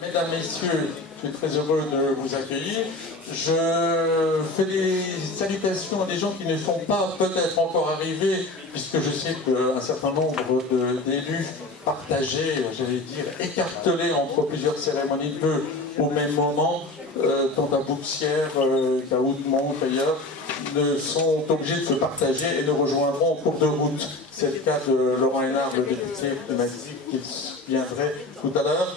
Mesdames, Messieurs, je suis très heureux de vous accueillir. Je fais des salutations à des gens qui ne sont pas peut-être encore arrivés, puisque je sais qu'un certain nombre d'élus partagés, j'allais dire écartelés entre plusieurs cérémonies de vœux au même moment, tant à Bouxières qu'à Houdemont d'ailleurs, sont obligés de se partager et nous rejoindront en cours de route. C'est le cas de Laurent Hénard, le député, qui m'a dit qu'il viendrait tout à l'heure.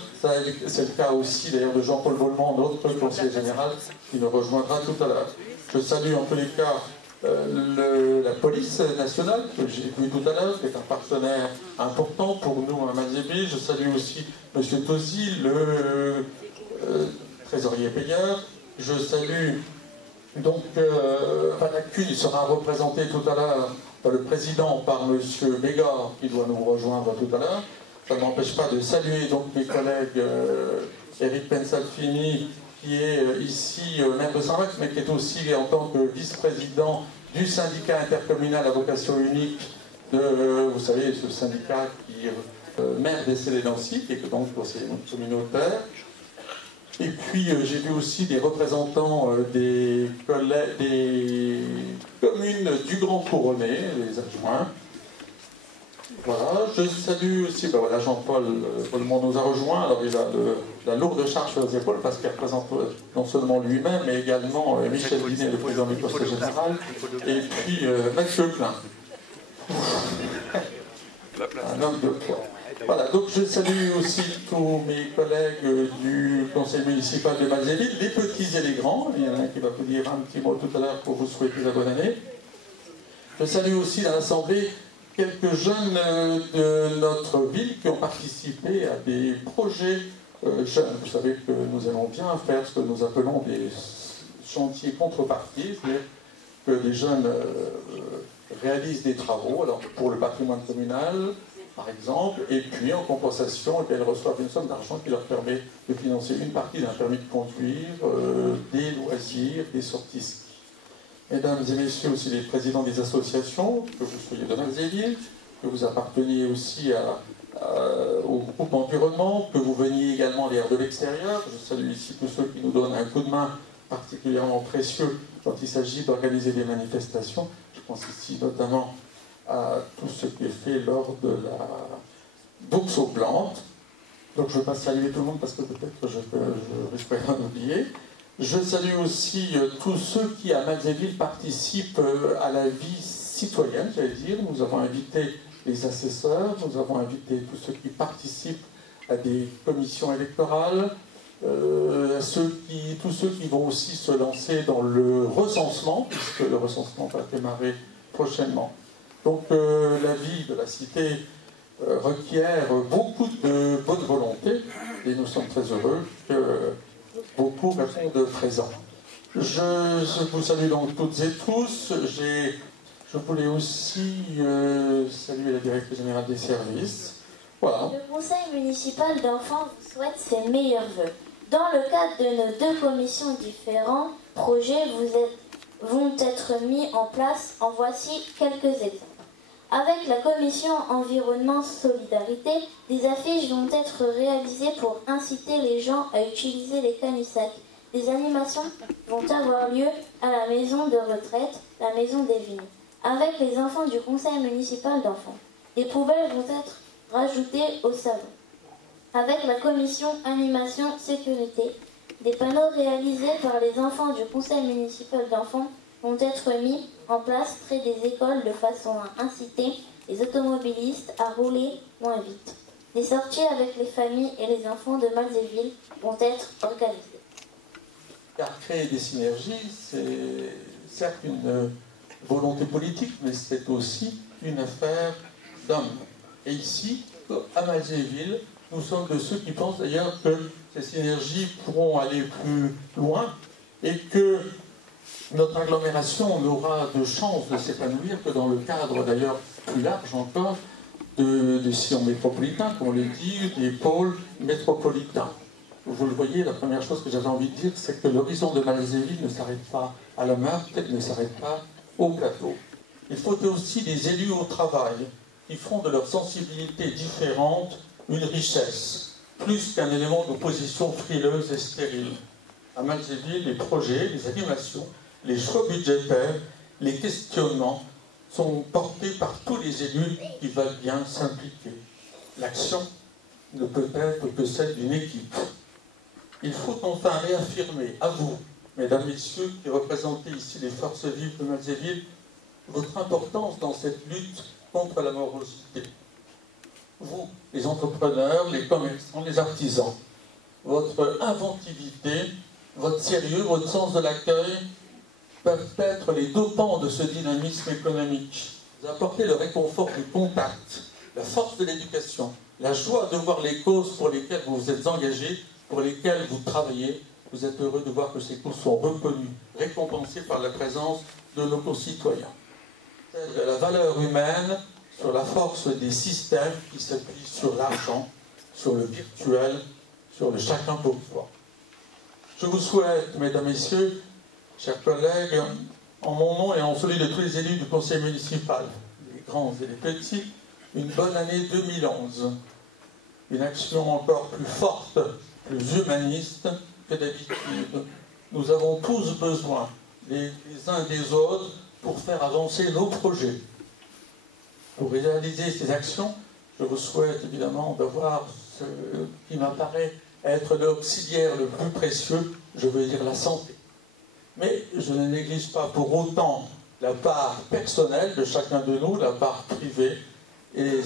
C'est le cas aussi d'ailleurs de Jean-Paul Vollement, notre conseiller général, qui nous rejoindra tout à l'heure. Je salue en tous les cas la police nationale, que j'ai vu tout à l'heure, qui est un partenaire important pour nous à Malzéville. Je salue aussi M. Tosi, le trésorier payeur. Je salue donc Panacul, il sera représenté tout à l'heure par le président, par M. Bégard, qui doit nous rejoindre tout à l'heure. Ça ne m'empêche pas de saluer donc mes collègues Eric Pensalfini, qui est ici maire de Saint-Max, mais qui est aussi en tant que vice-président du syndicat intercommunal à vocation unique de, vous savez, ce syndicat qui maire des Célés-Nancy, qui est donc conseiller communautaire. Et puis j'ai vu aussi des représentants des communes du Grand Couronné, les adjoints. Voilà, je salue aussi, ben voilà, Jean-Paul Vollement nous a rejoint. Alors il a la lourde charge sur les épaules parce qu'il représente non seulement lui-même, mais également Michel Binet, le président du conseil général, et puis Mathieu Klein. Un homme de poids. Voilà, donc je salue aussi tous mes collègues du conseil municipal de Malzéville, les petits et les grands. Il y en a un qui va vous dire un petit mot tout à l'heure pour vous souhaiter la bonne année. Je salue aussi dans l'Assemblée quelques jeunes de notre ville qui ont participé à des projets jeunes. Vous savez que nous allons bien faire ce que nous appelons des chantiers contrepartis, c'est-à-dire que les jeunes réalisent des travaux, alors pour le patrimoine communal, par exemple, et puis en compensation, ils reçoivent une somme d'argent qui leur permet de financer une partie d'un permis de conduire, des loisirs, des sorties ski. Mesdames et messieurs, aussi les présidents des associations, que vous soyez de Malzéville, que vous apparteniez aussi au groupe environnement, que vous veniez également de l'extérieur. Je salue ici tous ceux qui nous donnent un coup de main particulièrement précieux quand il s'agit d'organiser des manifestations. Je pense ici notamment à tout ce qui est fait lors de la bourse aux plantes. Donc je ne vais pas saluer tout le monde parce que peut-être que je risquerai d'en oublier. Je salue aussi tous ceux qui à Malzéville participent à la vie citoyenne, j'allais dire. Nous avons invité les assesseurs, nous avons invité tous ceux qui participent à des commissions électorales, tous ceux qui vont aussi se lancer dans le recensement, puisque le recensement va démarrer prochainement. Donc la vie de la cité requiert beaucoup de bonne volonté et nous sommes très heureux que beaucoup répondent présents. Je vous salue donc toutes et tous. Je voulais aussi saluer la directrice générale des services. Voilà. Le conseil municipal d'enfants vous souhaite ses meilleurs vœux. Dans le cadre de nos deux commissions différents, projets vont être mis en place. En voici quelques exemples. Avec la commission environnement solidarité, des affiches vont être réalisées pour inciter les gens à utiliser les cannes-sacs. Des animations vont avoir lieu à la maison de retraite, la maison des vignes, avec les enfants du conseil municipal d'enfants. Des poubelles vont être rajoutées au salon. Avec la commission animation sécurité, des panneaux réalisés par les enfants du conseil municipal d'enfants vont être mis en place près des écoles de façon à inciter les automobilistes à rouler moins vite. Des sorties avec les familles et les enfants de Malzéville vont être organisées. Car créer des synergies, c'est certes une volonté politique, mais c'est aussi une affaire d'hommes. Et ici, à Malzéville, nous sommes de ceux qui pensent d'ailleurs que ces synergies pourront aller plus loin et que notre agglomération n'aura de chance de s'épanouir que dans le cadre d'ailleurs plus large encore des sillons métropolitains, comme on le dit, des pôles métropolitains. vous le voyez, la première chose que j'avais envie de dire, c'est que l'horizon de Malzéville ne s'arrête pas à la Meurthe, ne s'arrête pas au plateau. Il faut aussi des élus au travail qui font de leur sensibilité différente une richesse, plus qu'un élément d'opposition frileuse et stérile. À Malzéville, les projets, les animations, les choix budgétaires, les questionnements sont portés par tous les élus qui veulent bien s'impliquer. L'action ne peut être que celle d'une équipe. Il faut enfin réaffirmer à vous, mesdames, messieurs, qui représentez ici les forces vives de Malzéville, votre importance dans cette lutte contre la morosité. Vous, les entrepreneurs, les commerçants, les artisans, votre inventivité, votre sérieux, votre sens de l'accueil peuvent être les dopants de ce dynamisme économique. Vous apportez le réconfort du contact, la force de l'éducation, la joie de voir les causes pour lesquelles vous vous êtes engagés, pour lesquelles vous travaillez. Vous êtes heureux de voir que ces causes sont reconnues, récompensées par la présence de nos concitoyens. Celle de la valeur humaine sur la force des systèmes qui s'appuient sur l'argent, sur le virtuel, sur le chacun pour soi. Je vous souhaite, mesdames, messieurs, chers collègues, en mon nom et en celui de tous les élus du conseil municipal, les grands et les petits, une bonne année 2011. Une action encore plus forte, plus humaniste que d'habitude. Nous avons tous besoin, les uns des autres, pour faire avancer nos projets. Pour réaliser ces actions, je vous souhaite évidemment d'avoir ce qui m'apparaît être l'auxiliaire le plus précieux, je veux dire la santé. Mais je ne néglige pas pour autant la part personnelle de chacun de nous, la part privée. Et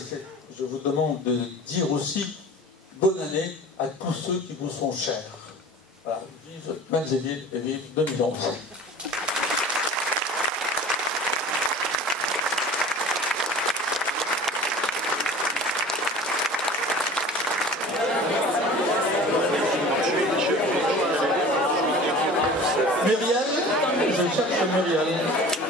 je vous demande de dire aussi bonne année à tous ceux qui vous sont chers. Voilà, vive Malzéville et vive 2011. Muriel, je cherche Muriel.